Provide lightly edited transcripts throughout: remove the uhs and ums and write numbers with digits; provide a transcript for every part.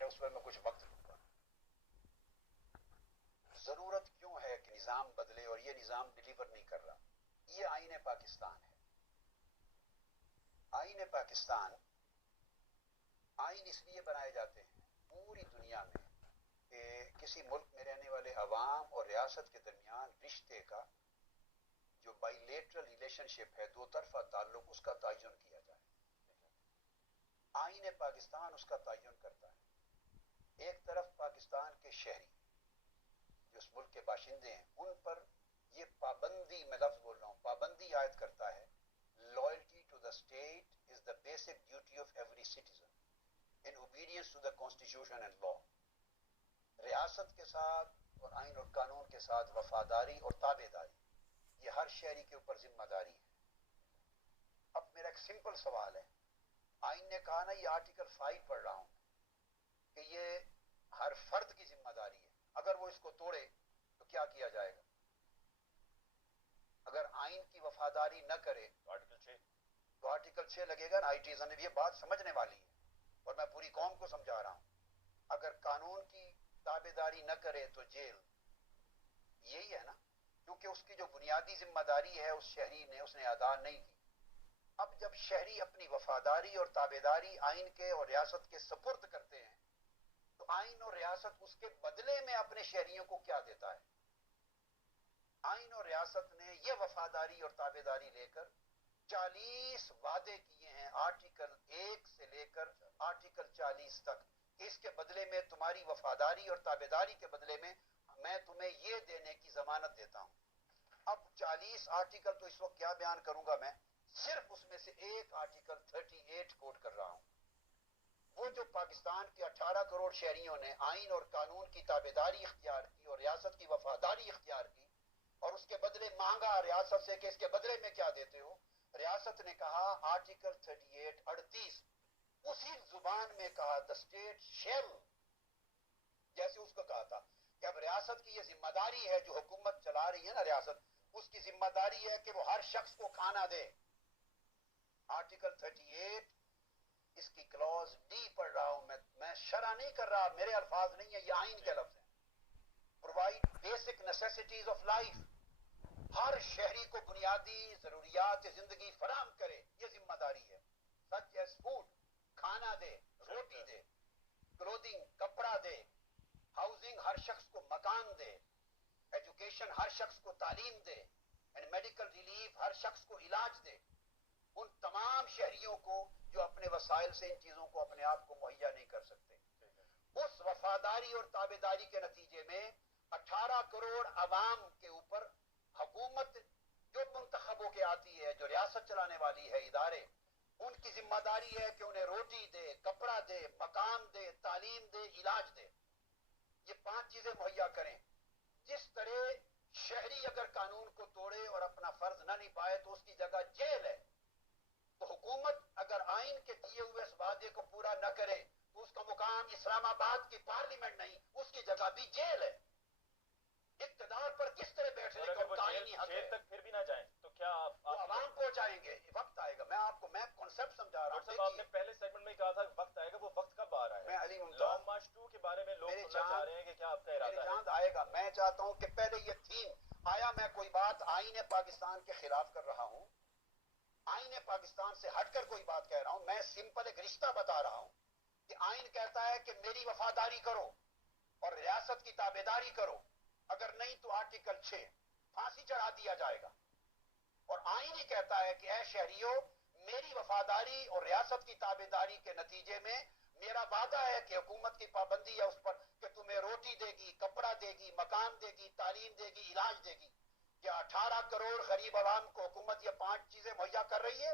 ہے اس پر میں کچھ وقت لوں گا. ضرورت کیوں ہے کہ نظام بدلے اور یہ نظام ڈیلیور نہیں کر رہا؟ یہ آئین پاکستان ہے. آئین پاکستان آئین اس لیے بنائے جاتے ہیں پوری دنیا میں کہ کسی ملک میں رہنے والے عوام اور ریاست کے درمیان رشتے کا جو بائی لیٹرل ریلیشن شپ ہے، دو طرفہ تعلق، اس کا تعین کیا جائے. آئین پاکستان اس کا تعین کرتا ہے. ایک طرف پاکستان کے شہری جو اس ملک کے باشندے ہیں ان پر یہ پابندی، میں لفظ بول رہا ہوں، پابندی عائد کرتا ہے. Loyalty to the state is the basic duty of every citizen in obedience to the constitution and law. ریاست کے ساتھ اور آئین اور قانون کے ساتھ وفاداری اور تابع داری، یہ ہر شہری کے اوپر ذمہ داری ہے. اب میرا ایک سمپل سوال ہے، آئین نے کہا نا، یہ آرٹیکل 5 پڑھ رہا ہوں کہ یہ ہر فرد کی ذمہ داری ہے. اگر وہ اس کو توڑے تو کیا کیا جائے گا؟ اگر آئین کی وفاداری نہ کرے تو آرٹیکل 6 لگے گا نا، آئی ٹیزن. یہ بات سمجھنے والی ہے اور میں پوری قوم کو سمجھا رہا ہوں. اگر قانون کی تابع داری نہ کرے تو جیل. یہی ہے نا، کیونکہ اس کی جو بنیادی ذمہ داری ہے اس شہری نے، اس نے ادا نہیں کی. اب جب شہری اپنی وفاداری اور تابع داری آئین کے اور ریاست کے سپرد کرتے ہیں تو آئین اور ریاست اس کے بدلے میں اپنے شہریوں کو کیا دیتا ہے؟ آئین اور ریاست نے یہ وفاداری اور تابع داری لے کر 40 وعدے کیے ہیں، آرٹیکل 1 سے لے کر آرٹیکل 40 تک، کہ اس کے بدلے میں تمہاری وفاداری اور تابع داری کے بدلے میں میں تمہیں یہ دینے کی ضمانت دیتا ہوں. اب 40 آرٹیکل تو اس وقت کیا بیان کروں گا، میں صرف اس میں سے ایک آرٹیکل 38 کوٹ کر رہا ہوں. وہ جو پاکستان کے 18 کروڑ شہریوں نے آئین اور قانون کی تابع داری اختیار کی اور ریاست کی وفاداری اختیار کی اور اس کے بدلے مانگا ریاست سے کہ اس کے بدلے میں کیا دیتے ہو. ریاست نے کہا آرٹیکل 38 اسی زبان میں کہا the state shall، جیسے اس کو کہا تھا کہ اب ریاست کی یہ ذمہ داری ہے، جو حکومت چلا رہی ہے نا ریاست، اس کی ذمہ داری ہے کہ وہ ہر شخص کو کھانا دے. آرٹیکل 38 اس کی کلوز ڈی پڑھ رہا ہوں میں شرح نہیں کر رہا، میرے الفاظ نہیں ہیں، یہ آئین کے لفظ ہیں. Provide basic necessities of life, ہر شہری کو بنیادی ضروریات زندگی فراہم کرے، یہ ذمہ داری ہے. سچ ایز فوڈ، کھانا دے، روٹی دے، کلودنگ کپڑا دے، ہاؤسنگ ہر شخص کو مکان دے، ایجوکیشن ہر شخص کو تعلیم دے، اینڈ میڈیکل ریلیف ہر شخص کو علاج دے. ان تمام شہریوں کو جو اپنے وسائل سے ان چیزوں کو اپنے آپ کو مہیا نہیں کر سکتے. اس وفاداری اور تابع داری کے نتیجے میں 18 کروڑ عوام کے اوپر حکومت جو منتخب ہو کے آتی ہے، جو ریاست چلانے والی ہے، ادارے، ان کی ذمہ داری ہے کہ انہیں روٹی دے، کپڑا دے، مکان دے، تعلیم دے، علاج دے. یہ 5 چیزیں مہیا کریں. جس طرح شہری اگر قانون کو توڑے اور اپنا فرض نہ نبھائے تو اس کی جگہ جیل ہے، تو حکومت اگر آئین کے دیے ہوئے اس وعدے کو پورا نہ کرے تو اس کا مقام اسلام آباد کی پارلیمنٹ نہیں، اس کی جگہ بھی جیل ہے. اقتدار پر کس طرح بیٹھنے کا قانونی حق ہے. جیل تک پھر بھی نہ جائیں تو کیا وہ عوام کو جائیں گے، وقت آئے گا. میں کانسیپٹ سمجھا رہا ہوں. آپ نے پہلے سیگمنٹ میں کہا تھا وقت آئے گا، وہ وقت کب آ رہا ہے؟ میں علی ممتاز لانگ مارچ 2 کے بارے میں لوگ سننا چاہ رہے ہیں کہ کیا آپ کا ارادہ ہے؟ آئے گا. میں چاہتا ہوں کہ پہلے یہ تھیم آیا، میں کوئی بات آئین پاکستان کے خلاف کر رہا ہوں، آئین پاکستان سے ہٹ کر کوئی بات کہہ رہا ہوں. میں سمپل ایک رشتہ بتا رہا ہوں کہ آئین کہتا ہے کہ میری وفاداری کرو اور ریاست کی تابع داری کرو، اگر نہیں تو آرٹیکل 6 پھانسی چڑھا دیا جائے گا. اور آئین ہی کہتا ہے کہ اے شہریوں، میری وفاداری اور ریاست کی تابع داری کے نتیجے میں میرا وعدہ ہے کہ حکومت کی پابندی ہے اس پر کہ تمہیں روٹی دے گی، کپڑا دے گی، مکان دے گی، تعلیم دے گی، علاج دے گی. کیا 18 کروڑ غریب عوام کو حکومت یہ 5 چیزیں مہیا کر رہی ہے؟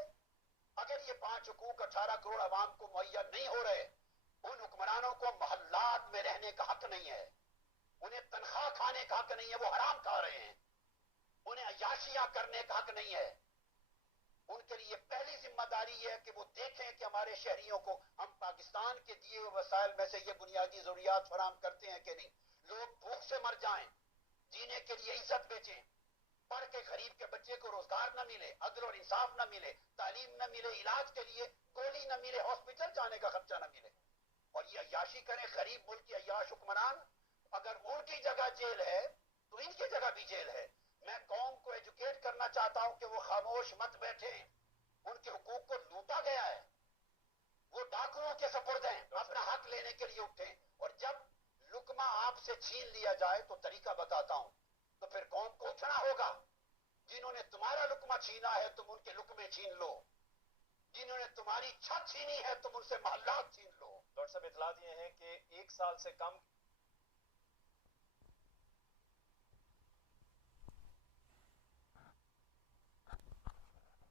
اگر یہ 5 حقوق 18 کروڑ عوام کو مہیا نہیں ہو رہے، ان حکمرانوں کو محلات میں رہنے کا حق نہیں ہے، انہیں تنخواہ کھانے کا حق نہیں ہے، وہ حرام کھا رہے ہیں. انہیں عیاشیاں کرنے کا حق نہیں ہے. ان کے لیے پہلی ذمہ داری ہے کہ وہ دیکھیں کہ ہمارے شہریوں کو ہم پاکستان کے دیے ہوئے وسائل میں سے یہ بنیادی ضروریات فراہم کرتے ہیں کہ نہیں. لوگ بھوک سے مر جائیں، جینے کے لیے عزت بیچیں، پڑھ کے غریب کے بچے کو روزگار نہ ملے، عدل اور انصاف نہ ملے، تعلیم نہ ملے، علاج کے لیے گولی نہ ملے، ہاسپٹل جانے کا خرچہ نہ ملے. اور یہ عیاشی کریں غریب ملک کے عیاش حکمران. اگر ان کی جگہ جیل ہے تو ان کی جگہ بھی جیل ہے. میں قوم کو ایجوکیٹ کرنا چاہتا ہوں کہ وہ خاموش مت بیٹھے. ان کے حقوق کو لوٹا گیا ہے, وہ ڈاکوؤں کے سپرد ہیں, اپنا حق لینے کے لیے اٹھیں. اور جب لقمہ آپ سے چھین لیا جائے تو طریقہ بتاتا ہوں, تو پھر قوم کو اٹھنا ہوگا. جنہوں نے تمہارا لقمہ چھینا ہے تم ان کے لقمے چھین لو, جنہوں نے تمہاری چھت چھینی ہے تم ان سے محلات چھین لو. ڈاکٹر صاحب اطلاعات یہ ہیں کہ 1 سال سے کم